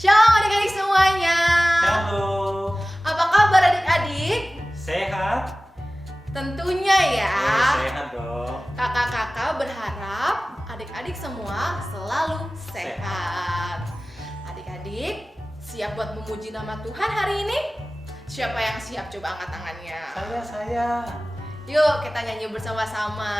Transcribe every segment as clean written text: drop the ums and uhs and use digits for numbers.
Shalom adik-adik semuanya. Halo. Apa kabar adik-adik? Sehat? Tentunya ya. Sehat dong. Kakak-kakak berharap adik-adik semua selalu sehat. Adik-adik siap buat memuji nama Tuhan hari ini? Siapa yang siap? Coba angkat tangannya. Saya. Yuk kita nyanyi bersama-sama.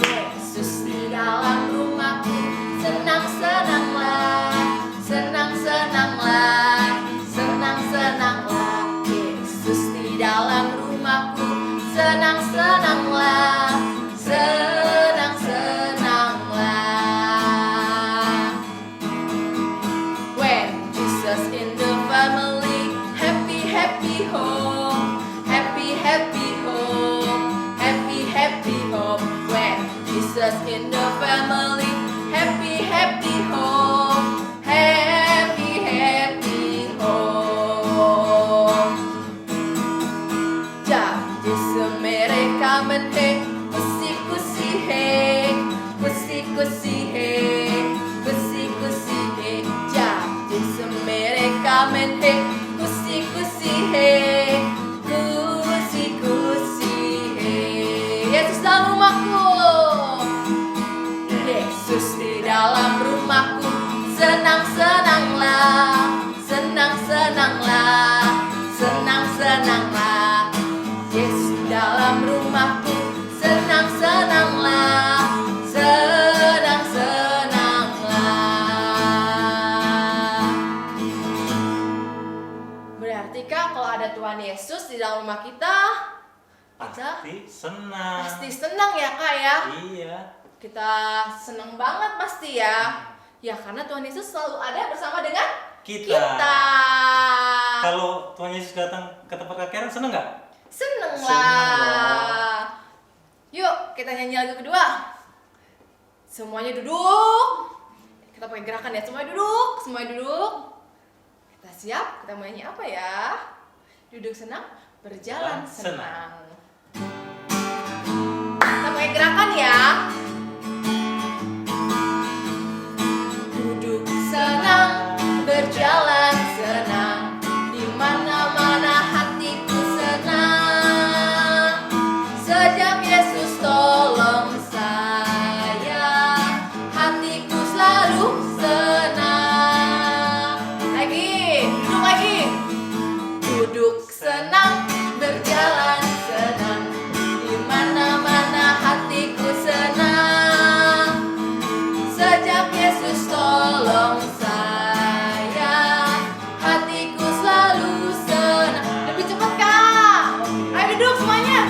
Yesus di dalam rumahku, senang-senanglah, senang-senanglah, senang-senanglah. Yesus di dalam rumahku, senang-senanglah, senang-senanglah. When Jesus in the family, happy happy home, happy happy home, happy happy home. When Jesus in the family, happy happy home, happy happy home. Jadi semereka menhe, kusi-kusi he, kusi-kusi he, kusi-kusi he. Jadi semereka menhe, kusi-kusi he, kusi-kusi he. Yesus dalam rumahku, Yesus di dalam rumahku, senang-senanglah, senang-senanglah, senang-senanglah. Yesus di dalam rumahku, senang-senanglah, senang-senanglah. Berarti Kak, kalau ada Tuhan Yesus di dalam rumah kita Pasti senang. pasti senang ya Kak ya. Iya. Kita senang banget pasti ya. Ya karena Tuhan Yesus selalu ada bersama dengan Kita. Kalau Tuhan Yesus datang ke tempat Kak Karen, senang nggak? Seneng Seneng lah. Yuk kita nyanyi lagu kedua. Semuanya duduk. Kita pakai gerakan ya. Semuanya duduk. Kita siap. Kita mau nyanyi apa ya? Duduk senang, berjalan senang. Kita pakai gerakan ya. Duduk senang, berjalan senang, di mana-mana hatiku senang. Sejak Yesus tolong saya, hatiku selalu senang. Duduk lagi. Duduk senang, berjalan senang, di mana-mana hatiku senang. Sejak Yesus tolong saya, hatiku selalu senang. Lebih cepat Kak. Ayo duduk semuanya.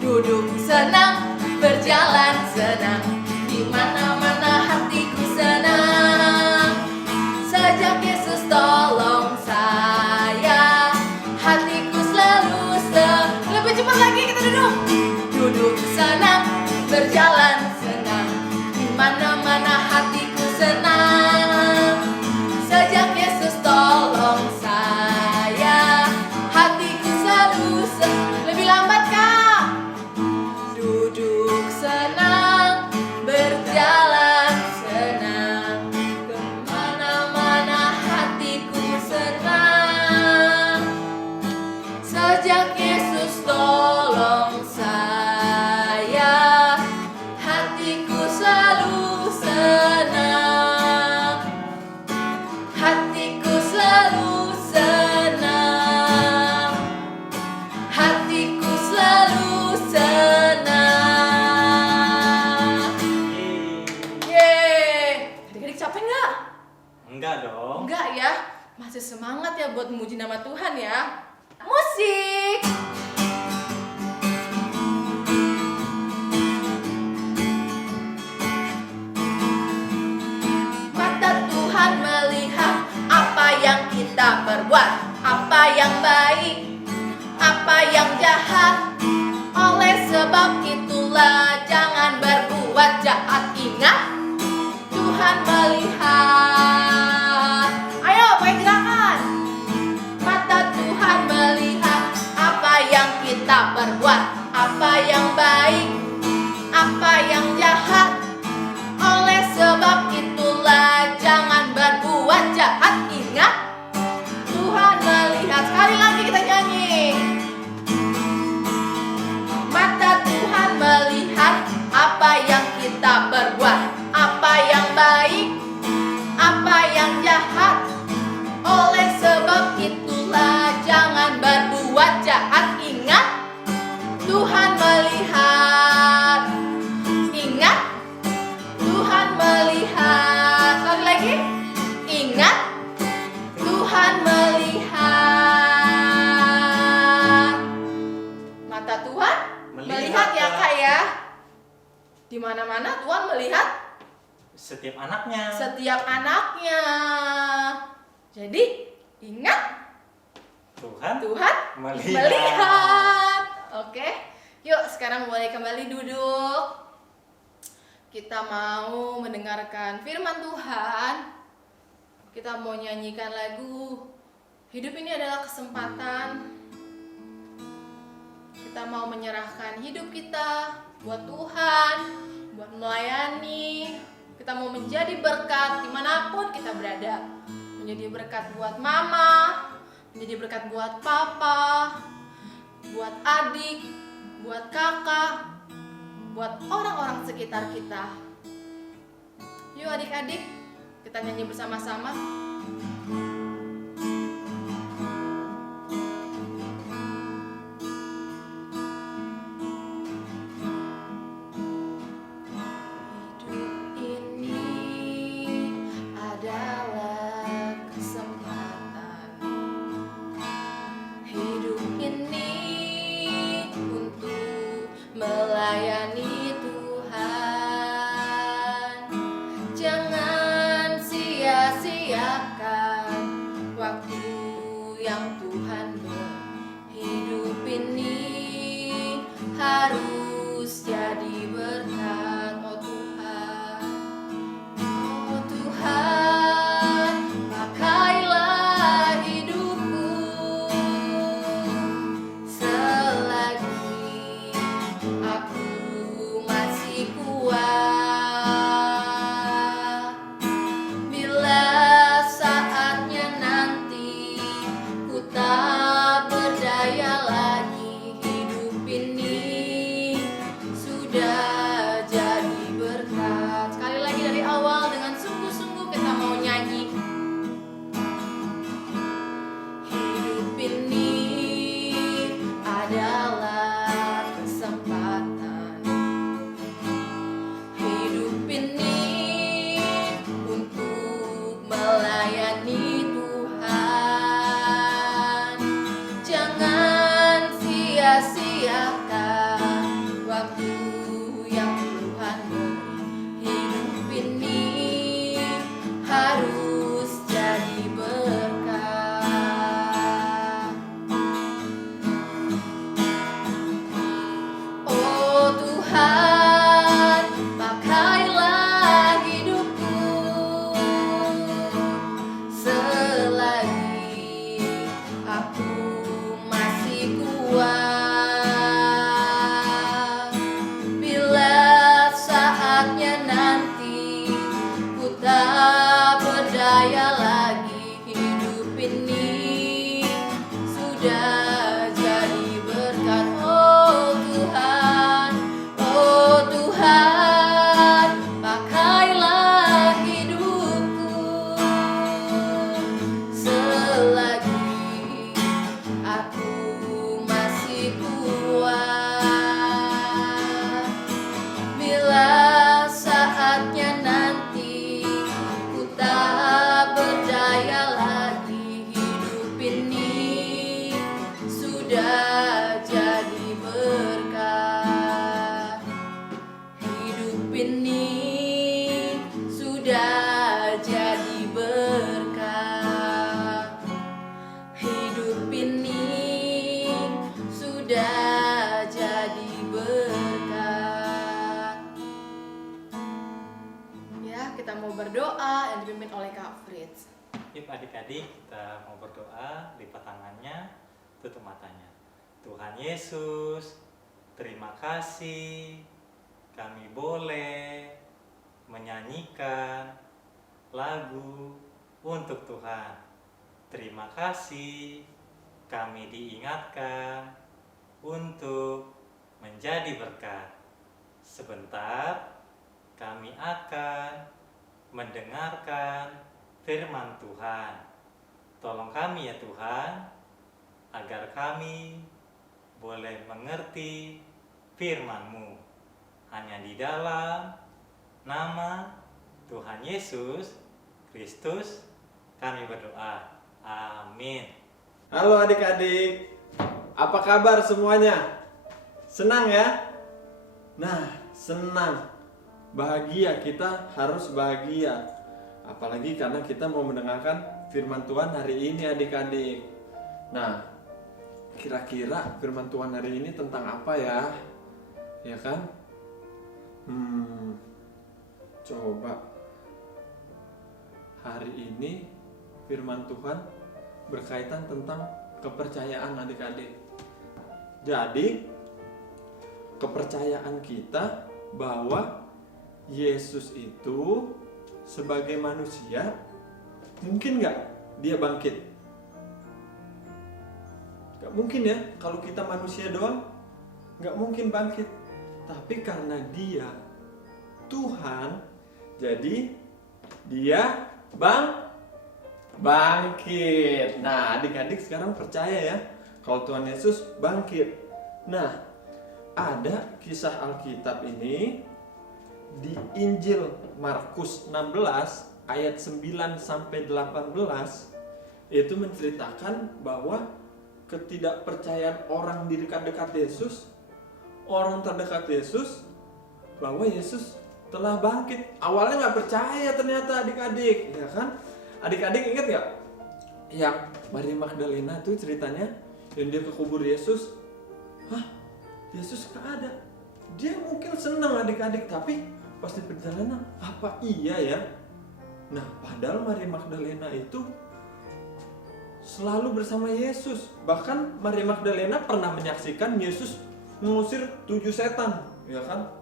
Duduk senang, berjalan senang, di mana-mana hatiku senang. Sejak Yesus tolong saya, hatiku selalu senang. Lebih cepat lagi kita duduk. Duduk senang, berjalan senang, di mana-mana hatiku senang. Sejak Yesus tolong saya, hatiku selalu senang. Lebih lambat Kak. Duduk senang, berjalan senang, kemana-mana hatiku senang. Sejak Yesus tolong saya, hatiku selalu senang. Hatiku selalu senang. Hatiku selalu senang. Yeay. Adik-adik capek nggak? Enggak dong. Enggak ya. Masih semangat ya buat memuji nama Tuhan ya. Musik. Mata Tuhan melihat apa yang kita perbuat, apa yang baik, apa yang jahat. Oleh sebab itulah jangan berbuat jahat. Ingat, Tuhan melihat. Ayo pakai gerakan. Mata Tuhan melihat apa yang kita perbuat, apa yang baik, apa yang jahat. Oleh sebab itulah jangan berbuat jahat. Ingat, Tuhan melihat. Sekali lagi kita nyanyi. Mata Tuhan melihat apa yang kita berbuat, apa yang baik, apa yang jahat. Oleh sebab itulah jangan berbuat jahat. Ingat, Tuhan melihat. Ingat, Tuhan melihat. Sekali lagi. Ingat, Tuhan melihat. Mata Tuhan melihat ya Kak ya. Di mana-mana Tuhan melihat Setiap anaknya. setiap anaknya. Jadi ingat, Tuhan melihat. Oke, yuk sekarang boleh kembali duduk. Kita mau mendengarkan firman Tuhan. Kita mau nyanyikan lagu Hidup Ini Adalah Kesempatan. Kita mau menyerahkan hidup kita buat Tuhan, buat melayani. Kita mau menjadi berkat dimanapun kita berada. Menjadi berkat buat mama, menjadi berkat buat papa, buat adik, buat kakak, buat orang-orang sekitar kita. Yuk adik-adik, kita nyanyi bersama-sama. Melayani Tuhan, jangan sia-siakan waktu yang Tuhan beri. Hidup ini harus jadi berkat. Oh Tuhan, pakailah hidupku selagi aku masih kuat. Bila saatnya nanti ku tak berdaya lagi, hidup ini sudah jadi berkat. Sekali lagi dari awal dengan sungguh-sungguh kita mau nyanyi. Hidup ini adalah kesempatan. Hidup ini untuk melayani Tuhan. Jangan sia-siakan waktu yang Tuhan beri. Hidup ini harus jadi berkat. Oh Tuhan, pakailah hidupku selagi aku masih kuat. Bila saatnya nanti ku tak berdaya lagi, hidup ini sudah jadi berkat. Oh Tuhan, pakailah hidupku selagi aku masih kuat. Bila saatnya nanti ku tak berdaya lagi, hidup ini sudah jadi berkat. Hidup ini sudah jadi berkat. Hidup ini sudah jadi berkat. Ya, kita mau berdoa yang dipimpin oleh Kak Fritz. Yuk adik-adik, kita mau berdoa, lipat tangannya, tutup matanya. Tuhan Yesus, terima kasih kami boleh menyanyikan lagu untuk Tuhan. Terima kasih kami diingatkan untuk menjadi berkat. Sebentar kami akan mendengarkan firman Tuhan. Tolong kami ya Tuhan, agar kami boleh mengerti firman-Mu. Hanya di dalam nama Tuhan Yesus Kristus kami berdoa. Amin. Halo adik-adik, apa kabar semuanya? Senang ya? Nah, senang. Bahagia, kita harus bahagia. Apalagi karena kita mau mendengarkan firman Tuhan hari ini adik-adik. Nah, kira-kira firman Tuhan hari ini tentang apa ya? Ya kan? Coba. Hari ini firman Tuhan berkaitan tentang kepercayaan adik-adik. Jadi, kepercayaan kita bahwa Yesus itu sebagai manusia, mungkin nggak dia bangkit? Nggak mungkin ya, kalau kita manusia doang, nggak mungkin bangkit. Tapi karena dia Tuhan, jadi dia bangkit. Nah, adik-adik sekarang percaya ya, kalau Tuhan Yesus bangkit. Nah, ada kisah Alkitab ini di Injil Markus 16 ayat 9 sampai 18 itu menceritakan bahwa ketidakpercayaan orang di dekat-dekat Yesus, orang terdekat Yesus, bahwa Yesus telah bangkit. Awalnya nggak percaya ternyata adik-adik, ya kan? Adik-adik ingat nggak? Yang Maria Magdalena tuh ceritanya, yang dia ke kubur Yesus, Yesus nggak ada. Dia mungkin senang adik-adik, tapi pas di perjalanan, apa iya ya? Nah, padahal Maria Magdalena itu selalu bersama Yesus. Bahkan Maria Magdalena pernah menyaksikan Yesus mengusir 7 setan, ya kan?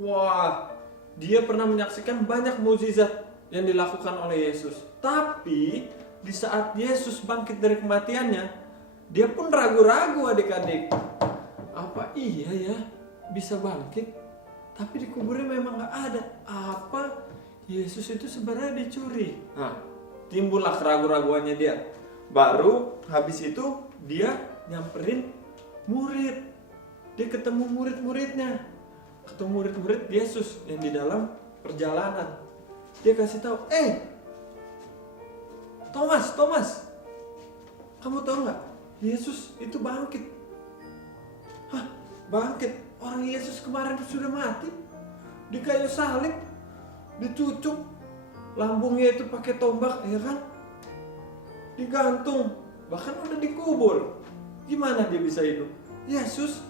Wah, dia pernah menyaksikan banyak mukjizat yang dilakukan oleh Yesus. Tapi di saat Yesus bangkit dari kematiannya, dia pun ragu-ragu adik-adik. Apa iya ya bisa bangkit? Tapi di kuburnya memang gak ada. Apa Yesus itu sebenarnya dicuri? Nah, timbullah keraguan-raguannya dia. Baru habis itu dia nyamperin murid. Dia ketemu murid-muridnya. Ketemu murid-murid Yesus yang di dalam perjalanan. Dia kasih tahu, Thomas, kamu tahu nggak? Yesus itu bangkit. Hah, bangkit? Orang Yesus kemarin sudah mati di kayu salib, dicucuk, lambungnya itu pakai tombak, ya kan? Digantung, bahkan udah dikubur. Gimana dia bisa hidup? Yesus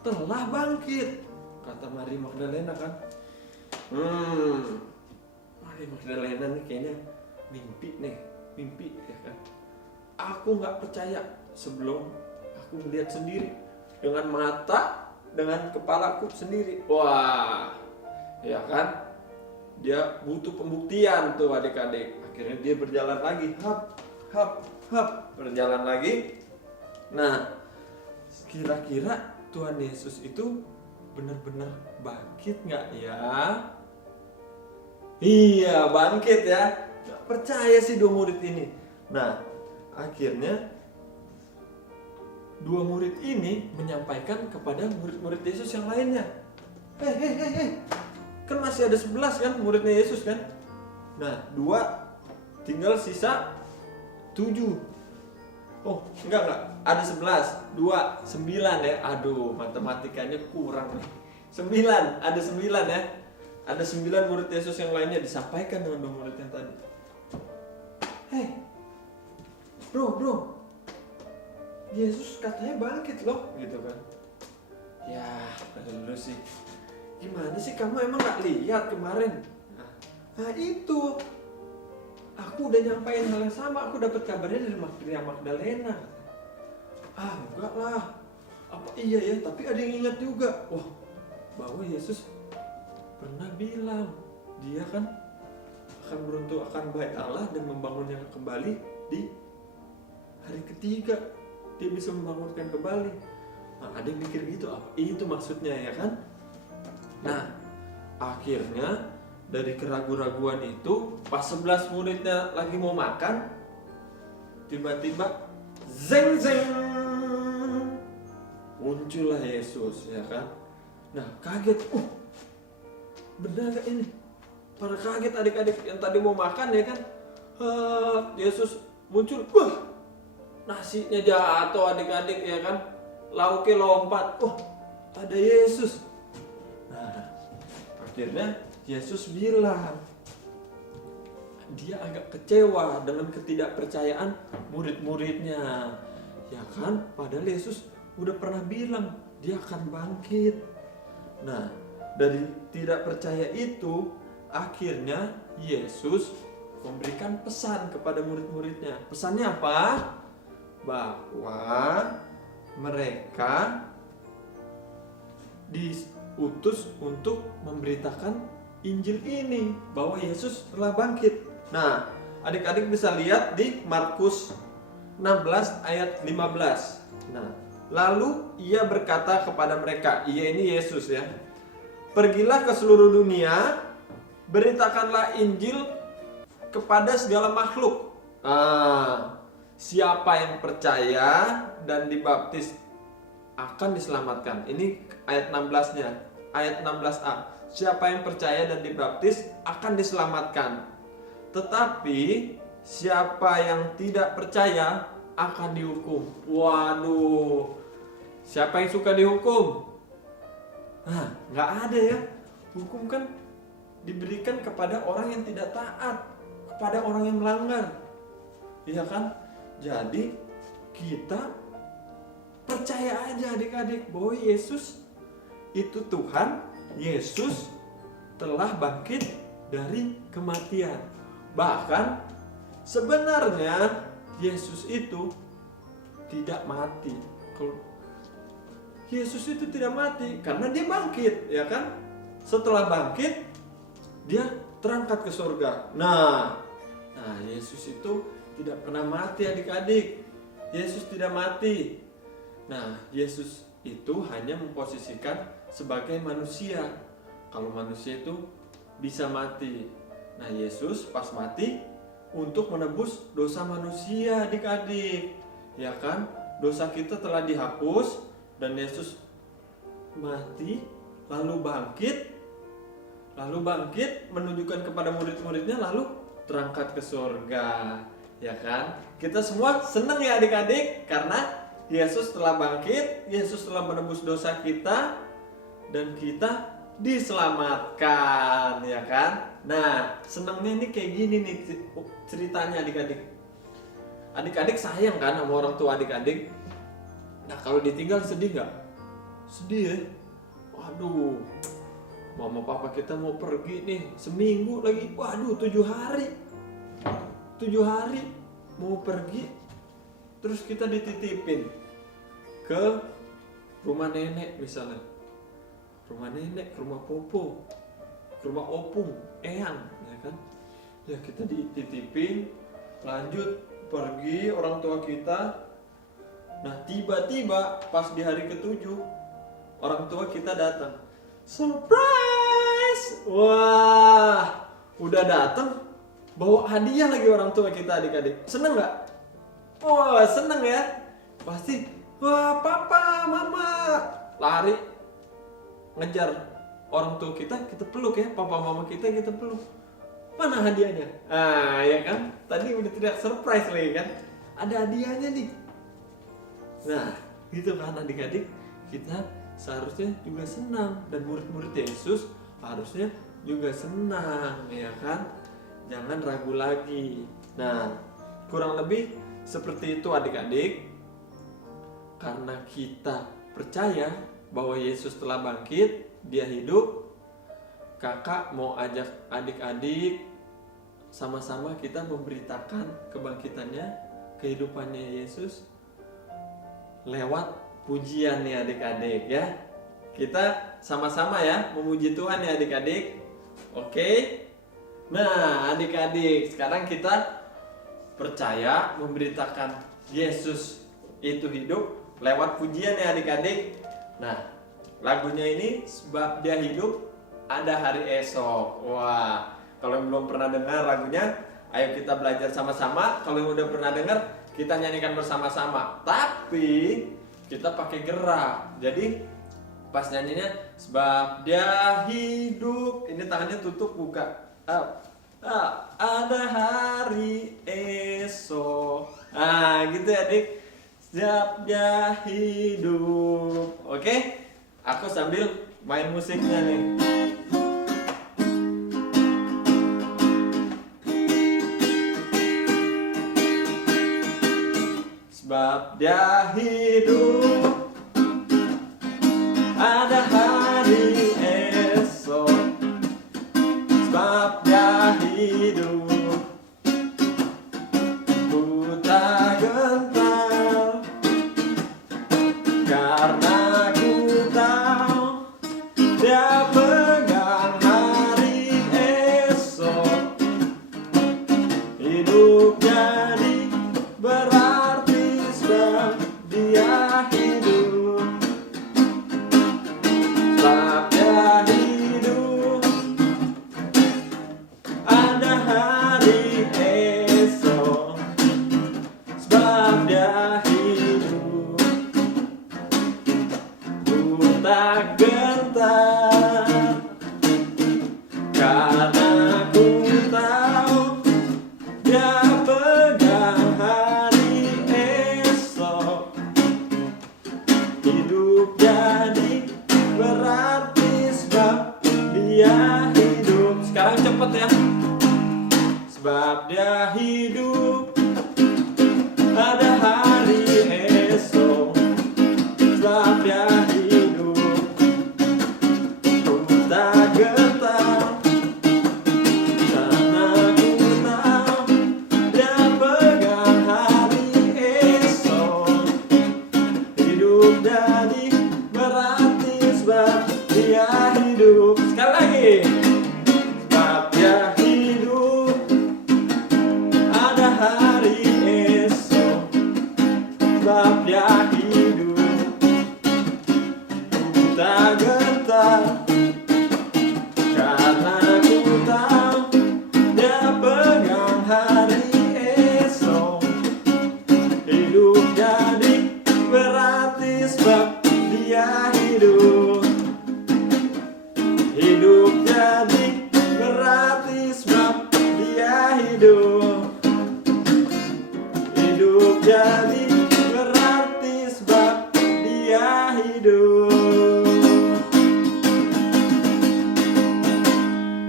telah bangkit, kata Maria Magdalena kan. Maria Magdalena nih kayaknya mimpi ya kan. Aku nggak percaya sebelum aku melihat sendiri dengan mata, dengan kepalaku sendiri. Wah, ya kan? Dia butuh pembuktian tuh adik-adik. Akhirnya dia berjalan lagi, berjalan lagi. Nah, kira-kira Tuhan Yesus itu benar-benar bangkit nggak ya? Iya, bangkit ya. Nggak percaya sih 2 murid ini. Nah, akhirnya 2 murid ini menyampaikan kepada murid-murid Yesus yang lainnya. Kan masih ada 11 kan muridnya Yesus kan? Nah, 2 tinggal sisa 7. Oh, enggak. Ada 11, 2, 9 ya. Aduh, matematikanya kurang nih. 9, ada 9 ya. Ada 9 murid Yesus yang lainnya disampaikan dengan 2 murid yang tadi. Bro, Yesus katanya bangkit loh, gitu kan. Ya, lu sih. Gimana sih, kamu emang gak lihat kemarin? Nah itu, aku udah nyampein hal yang sama, aku dapat kabarnya dari Maria Magdalena. Enggak lah. Apa iya ya, tapi ada yang ingat juga. Wah, bahwa Yesus pernah bilang dia kan akan beruntung akan bait Allah dan membangunnya kembali di hari ketiga. Dia bisa membangunkan kembali. Nah, ada yang mikir gitu, apa itu maksudnya ya kan? Nah, akhirnya dari keraguan-raguan itu pas 11 muridnya lagi mau makan, tiba-tiba zeng zeng muncullah Yesus ya kan. Nah, kaget, benar gak ini? Pada kaget adik-adik yang tadi mau makan ya kan. Yesus muncul, nasinya jatuh adik-adik ya kan, lauknya lompat, ada Yesus. Nah, akhirnya Yesus bilang, dia agak kecewa dengan ketidakpercayaan murid-muridnya, ya kan? Padahal Yesus udah pernah bilang dia akan bangkit. Nah, dari tidak percaya itu, akhirnya Yesus memberikan pesan kepada murid-muridnya. Pesannya apa? Bahwa mereka diutus untuk memberitakan Injil ini, bahwa Yesus telah bangkit. Nah, adik-adik bisa lihat di Markus 16 ayat 15. Nah, lalu ia berkata kepada mereka, ia ini Yesus ya, pergilah ke seluruh dunia, beritakanlah Injil kepada segala makhluk. Siapa yang percaya dan dibaptis akan diselamatkan. Ini ayat 16-nya, ayat 16a. Siapa yang percaya dan dibaptis akan diselamatkan. Tetapi siapa yang tidak percaya akan dihukum. Waduh, siapa yang suka dihukum? Nggak ada ya. Hukum kan diberikan kepada orang yang tidak taat, kepada orang yang melanggar, iya kan? Jadi kita percaya aja adik-adik bahwa Yesus itu Tuhan. Yesus telah bangkit dari kematian. Bahkan sebenarnya Yesus itu tidak mati. Yesus itu tidak mati karena dia bangkit, ya kan? Setelah bangkit dia terangkat ke surga. Nah, Yesus itu tidak pernah mati adik-adik. Yesus tidak mati. Nah, Yesus itu hanya memposisikan sebagai manusia. Kalau manusia itu bisa mati. Nah, Yesus pas mati untuk menebus dosa manusia adik-adik. Ya kan? Dosa kita telah dihapus dan Yesus mati lalu bangkit menunjukkan kepada murid-muridnya lalu terangkat ke surga. Ya kan? Kita semua senang ya adik-adik karena Yesus telah bangkit, Yesus telah menebus dosa kita dan kita diselamatkan, ya kan? Nah, senangnya ini kayak gini nih ceritanya adik-adik. Adik-adik sayang kan sama orang tua adik-adik. Nah, kalau ditinggal sedih nggak? Sedih ya? Waduh, mama papa kita mau pergi nih seminggu lagi. Waduh, 7 hari mau pergi. Terus kita dititipin ke rumah nenek misalnya, rumah nenek, rumah popo, rumah opung, eyang, ya kan? Ya kita dititipin, lanjut pergi orang tua kita. Nah tiba-tiba pas di hari ke-7 orang tua kita datang, surprise! Wah, udah datang, bawa hadiah lagi orang tua kita adik-adik. Seneng nggak? Wah seneng ya, pasti. Wah papa, mama, lari ngejar orang tua kita peluk ya, papa mama kita peluk. Mana hadiahnya? Ya kan, tadi udah tidak surprise lagi kan, ada hadiahnya nih. Nah gitu kan adik-adik, kita seharusnya juga senang dan murid-murid Yesus harusnya juga senang, ya kan? Jangan ragu lagi. Nah kurang lebih seperti itu adik-adik. Karena kita percaya bahwa Yesus telah bangkit, dia hidup, kakak mau ajak adik-adik sama-sama kita memberitakan kebangkitannya, kehidupannya Yesus lewat pujian nih adik-adik ya. kita sama-sama ya memuji Tuhan ya adik-adik. Oke. Nah, adik-adik, sekarang kita percaya memberitakan Yesus itu hidup lewat pujian ya adik-adik. Nah, lagunya ini sebab dia hidup ada hari esok. Wah, kalau yang belum pernah dengar lagunya, ayo kita belajar sama-sama. Kalau yang udah pernah dengar, kita nyanyikan bersama-sama. Tapi kita pakai gerak. Jadi pas nyanyinya sebab dia hidup, ini tangannya tutup buka. Ada hari esok. Nah, gitu ya adik. Sebab dia hidup. Oke? Aku sambil main musiknya nih. Sebab dia hidup, ada hari esok. Sebab dia hidup, ku tak gentar, karena ku tahu dia pegang hari esok. Hidup jadi berarti sebab dia hidup. Sebab dia hidup, ada hari esok. Sebab dia hidup, ku tak gentar, karena ku tahu dia pegang hari esok. Hidup jadi berarti sebab dia hidup. Sekarang cepet ya. Sebab dia hidup, ada hari esok. Sebab dia hidup, ku tak gentar, karena ku tahu dia pegang hari esok. Hidup jadi berarti sebab dia hidup. Sekali lagi. Sebab dia hidup, ada hari esok. Sebab dia hidup, ku tak gentar, karena ku tahu dia pegang hari esok. Hidup jadi berarti sebab dia hidup. Hidup jadi berarti sebab dia hidup. Hidup jadi berarti sebab dia hidup.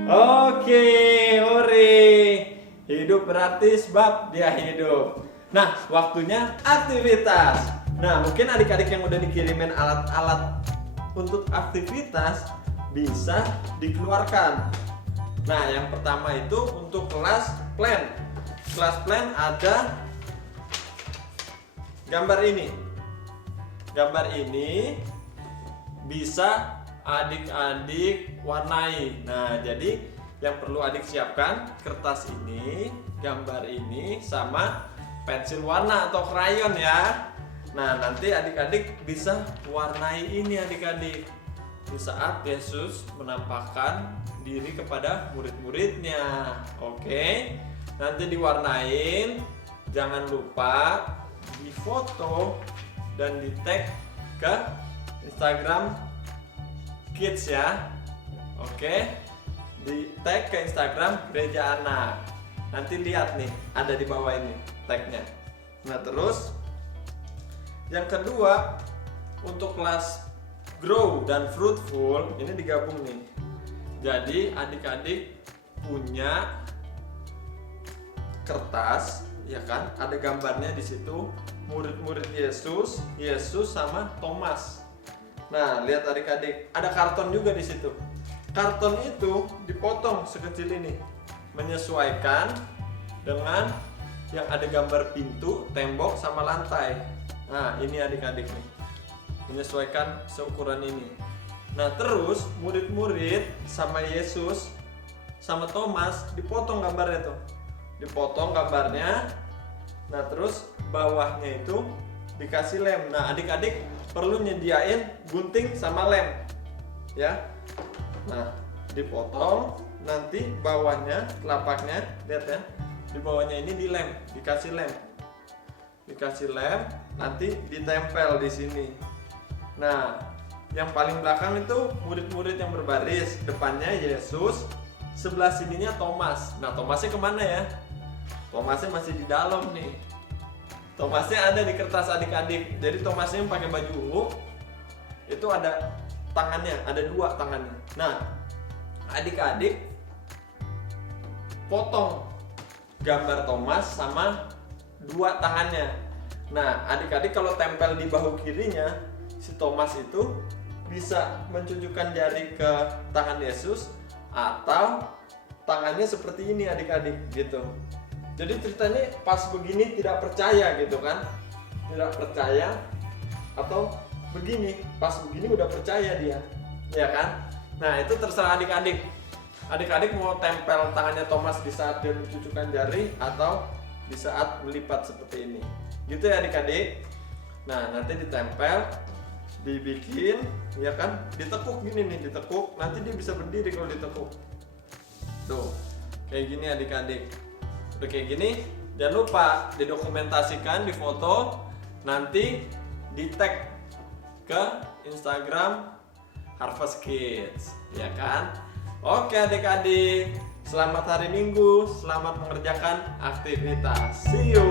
Oke, hore. Hidup berarti sebab dia hidup. Nah, waktunya aktivitas. Nah, mungkin adik-adik yang udah dikirimin alat-alat untuk aktivitas bisa dikeluarkan. Nah, yang pertama itu untuk kelas plan. Kelas plan ada gambar ini. Gambar ini bisa adik-adik warnai. Nah, jadi yang perlu adik siapkan kertas ini, gambar ini, sama pensil warna atau krayon ya. Nah, nanti adik-adik bisa warnai ini adik-adik di saat Yesus menampakkan diri kepada murid-muridnya. Oke, nanti diwarnain. Jangan lupa difoto dan di tag ke Instagram Kids ya. Oke, di tag ke Instagram Gereja Anak. Nanti lihat nih, ada di bawah ini tagnya. Nah, terus yang kedua untuk kelas Grow dan Fruitful ini digabung nih. Jadi adik-adik punya kertas, ya kan? Ada gambarnya di situ, murid-murid Yesus, Yesus sama Thomas. Nah, lihat adik-adik, ada karton juga di situ. Karton itu dipotong sekecil ini, menyesuaikan dengan yang ada gambar pintu, tembok, sama lantai. Nah, ini adik-adik nih, menyesuaikan seukuran ini. Nah terus murid-murid sama Yesus sama Thomas dipotong gambarnya tuh, dipotong gambarnya. Nah terus bawahnya itu dikasih lem. Nah adik-adik perlu nyediain gunting sama lem ya. Nah dipotong, nanti bawahnya telapaknya, lihat ya, di bawahnya ini dilem, dikasih lem, nanti ditempel di sini. Nah yang paling belakang itu murid-murid yang berbaris, depannya Yesus, sebelah sininya Thomas. Nah Thomasnya kemana ya? Thomasnya masih di dalam nih. Thomasnya ada di kertas adik-adik. Jadi Thomasnya yang pakai baju ungu itu ada tangannya, ada 2 tangannya. Nah adik-adik potong gambar Thomas sama 2 tangannya. Nah adik-adik kalau tempel di bahu kirinya, si Thomas itu bisa menunjukkan jari ke tangan Yesus atau tangannya seperti ini adik-adik gitu. Jadi ceritanya pas begini tidak percaya gitu kan, tidak percaya, atau begini pas begini udah percaya dia, ya kan? Nah itu terserah adik-adik. Adik-adik mau tempel tangannya Thomas di saat dia mencucukkan jari atau di saat melipat seperti ini, gitu ya adik-adik. Nah nanti ditempel, dibikin, ya kan? Ditekuk gini nih, ditekuk. Nanti dia bisa berdiri kalau ditekuk. Tuh, kayak gini adik-adik. Udah kayak gini, jangan lupa didokumentasikan, difoto, nanti di tag ke Instagram Harvest Kids, ya kan? Oke adik-adik, selamat hari Minggu, selamat mengerjakan aktivitas. See you.